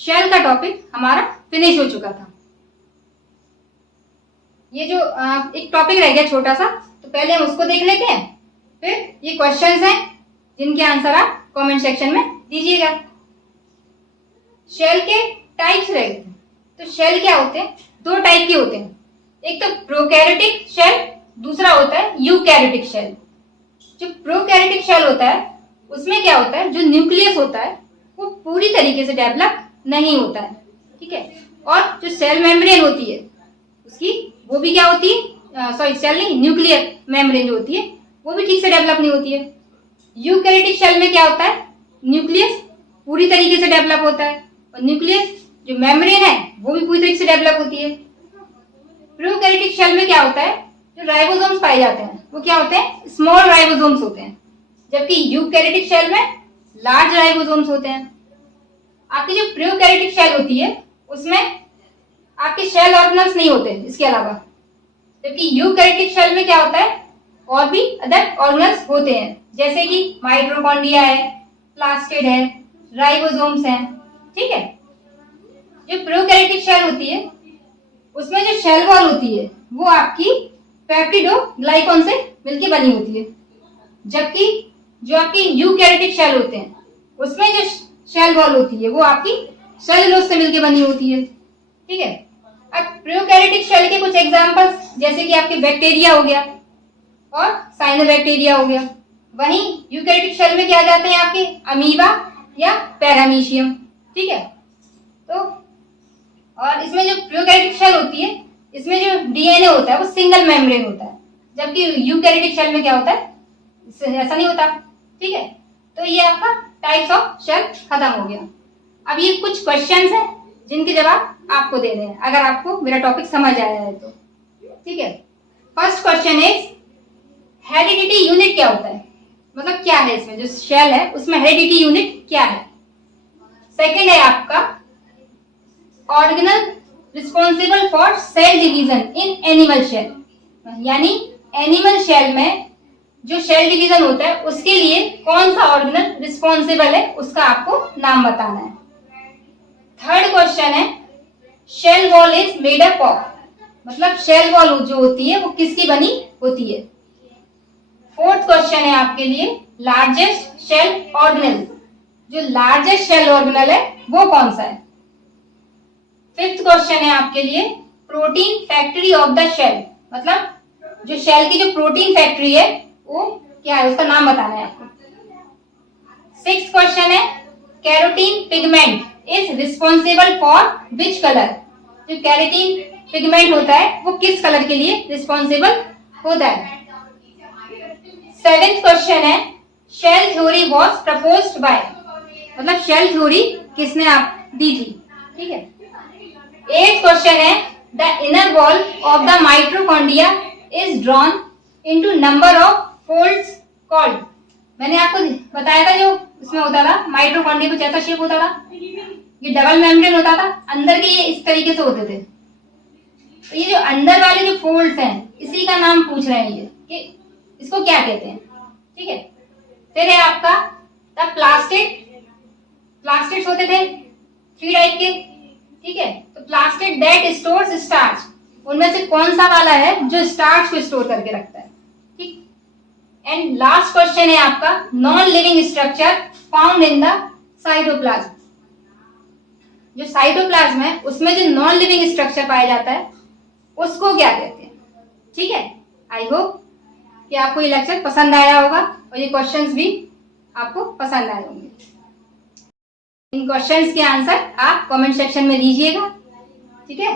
Shell का topic हमारा finish हो चुका था। ये जो एक टॉपिक रह गया छोटा सा, तो पहले हम उसको देख लेते हैं, फिर ये क्वेश्चंस हैं जिनके आंसर आप कमेंट सेक्शन में दीजिएगा। शेल के टाइप्स रह गए। तो शेल क्या होते हैं? दो टाइप के होते हैं, एक तो प्रोकैरियोटिक शेल, दूसरा होता है यूकैरियोटिक शेल। जो प्रोकैरियोटिक शेल होता है उसमें क्या होता है, जो न्यूक्लियस होता है वो पूरी तरीके से डेवलप नहीं होता है, ठीक है। और जो सेल मेम्ब्रेन होती है उसकी, वो भी क्या होती है, सॉरी सेल नहीं, न्यूक्लियर मेम्ब्रेन जो होती है वो भी ठीक से डेवलप नहीं होती है। यूकैरियोटिक शेल में क्या होता है, न्यूक्लियस पूरी तरीके से डेवलप होता है और न्यूक्लियस जो मेम्ब्रेन है वो भी पूरी तरीके से डेवलप होती है। प्रोकैरियोटिक शेल में क्या होता है, जो राइबोसोम्स पाए जाते हैं वो क्या होते हैं, स्मॉल राइबोसोम्स होते हैं, जबकि यूकैरियोटिक शेल में लार्ज राइबोसोम्स होते हैं। आपकी जो प्रोकैरियोटिक शेल होती है उसमें आपके शेल ऑर्गेनल्स नहीं होते इसके अलावा, जबकि यूकैरियोटिक शेल में क्या होता है, और भी अदर ऑर्गेनल्स होते हैं, जैसे कि माइटोकॉन्ड्रिया है, प्लास्टिड है, राइबोसोम्स हैं, ठीक है। जो प्रोकैरियोटिक शेल होती है उसमें जो शेल वॉल होती है वो आपकी पेप्टिडोग्लाइकॉन से मिलकर बनी होती है, जबकि जो आपकी यूकैरियोटिक शेल होते हैं उसमें जो शेल वॉल होती है वो आपकी सेलुलोज से मिलकर बनी होती है, ठीक है। अब प्रोकैरियोटिक शेल के कुछ एग्जांपल्स, जैसे कि आपके बैक्टीरिया हो गया और साइनोबैक्टीरिया हो गया। वहीं यूकैरियोटिक शेल में क्या आ जाते हैं आपके अमीबा या पैरामीशियम, ठीक है। तो और इसमें जो प्रोकैरियोटिक शेल होती है इसमें जो डीएनए होता है वो सिंगल मेम्ब्रेन होता है, जबकि यूकैरियोटिक शेल में क्या होता है, ऐसा नहीं होता, ठीक है। तो ये आपका टाइप्स ऑफ शेल खत्म हो गया। अब ये कुछ क्वेश्चंस हैं जिनके जवाब आपको देने हैं, अगर आपको मेरा टॉपिक समझ आया है तो, ठीक है। First question is heredity unit क्या होता है, मतलब क्या है इसमें जो शेल है उसमें हेरिडिटी यूनिट क्या है। सेकेंड है आपका organelle responsible for cell division in animal cell, यानी एनिमल शेल में जो शेल डिवीजन होता है उसके लिए कौन सा ऑर्गेनल रिस्पॉन्सिबल है उसका आपको नाम बताना है। थर्ड क्वेश्चन है cell wall is made up of, मतलब शेल वॉल जो होती है वो किसकी बनी होती है। फोर्थ क्वेश्चन है आपके लिए लार्जेस्ट शेल ऑर्गेनल, जो लार्जेस्ट शेल ऑर्गेनल है वो कौन सा है। फिफ्थ क्वेश्चन है आपके लिए protein factory of the cell, मतलब जो शेल की जो प्रोटीन फैक्ट्री है वो क्या है, उसका नाम बताना है आपको। सिक्स्थ क्वेश्चन है carotene pigment is responsible for which colour, जो कैरोटीन पिगमेंट होता है वो किस कलर के लिए रिस्पॉन्सिबल होता है। सेवेंथ क्वेश्चन है cell theory was proposed by, मतलब शेल थ्योरी किसने आप दी थी, ठीक है। एथ क्वेश्चन है the inner wall of the mitochondria is drawn into number of folds called, मैंने आपको बताया था जो इसमें होता था माइटोकॉन्ड्रिया कुछ ऐसा शेप होता था, ये डबल मेम्ब्रेन होता था, अंदर के ये इस तरीके से होते थे। तो ये जो अंदर वाले जो फोल्ड्स हैं इसी का नाम पूछ रहे हैं ये कि इसको क्या कहते हैं, ठीक है। फिर है आपका द प्लास्टिड्स होते थे 3 टाइप के, ठीक है। तो प्लास्टिड दैट स्टोर्स स्टार्च, उनमें से कौन सा वाला है जो स्टार्च को स्टोर करके रखता है, ठीक। एंड लास्ट क्वेश्चन है आपका non living structure found in the cytoplasm, जो साइटोप्लाज्म है उसमें जो नॉन लिविंग स्ट्रक्चर पाया जाता है उसको क्या कहते हैं, ठीक है। आई होप कि आपको ये लेक्चर पसंद आया होगा और ये क्वेश्चंस भी आपको पसंद आए होंगे। इन क्वेश्चंस के आंसर आप कमेंट सेक्शन में दीजिएगा, ठीक है।